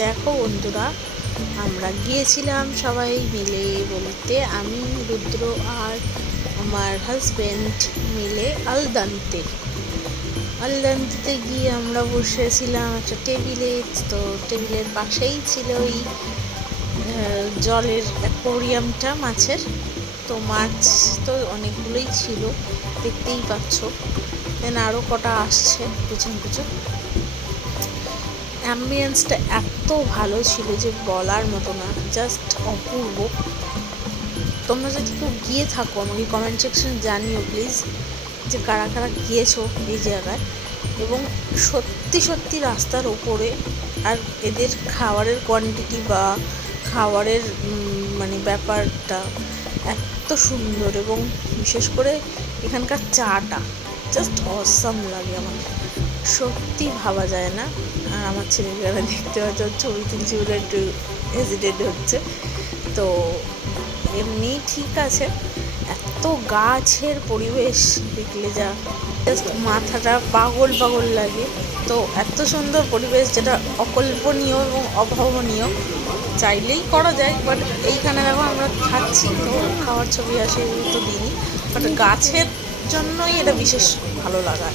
দেখো বন্ধুরা, আমরা গিয়েছিলাম সবাই মিলে, বলতে আমি, রুদ্র আর আমার হাজব্যান্ড মিলে আলদান্তেতে গিয়ে আমরা বসেছিলাম একটা টেবিলে। তো টেবিলের পাশেই ছিল ওই জলের অ্যাকোয়ারিয়ামটা মাছের। তো মাছ তো অনেকগুলোই ছিল, দেখতেই পাচ্ছ। দেন আরও কটা আসছে পিছন পিছন। অ্যাম্বিয়েন্সটা এত ভালো ছিল যে বলার মতো না, জাস্ট অপূর্ব। তোমরা যদি কেউ গিয়ে থাকো আমাকে কমেন্ট সেকশনে জানিও প্লিজ, যে কারা কারা গিয়েছো এই জায়গায়। এবং সত্যি সত্যি রাস্তার ওপরে, আর এদের খাবারের কোয়ান্টিটি বা খাবারের মানে ব্যাপারটা এত সুন্দর, এবং বিশেষ করে এখানকার চাটা জাস্ট অসাম লাগে আমার, সত্যি ভাবা যায় না। আর আমার ছেলেকে দেখতে পাচ্ছ ছবি তুলছি বলে একটু হেজিটেট হচ্ছে। তো এমনি ঠিক আছে, এত গাছের পরিবেশ দেখলে যা জাস্ট মাথাটা পাগল পাগল লাগে। তো এত সুন্দর পরিবেশ, যেটা অকল্পনীয় এবং অভাবনীয়, চাইলেই করা যায়। বাট এইখানে দেখো আমরা খাচ্ছি, তো খাওয়ার ছবি আসে তো দিনই, বাট গাছের জন্যই এটা বিশেষ ভালো লাগা।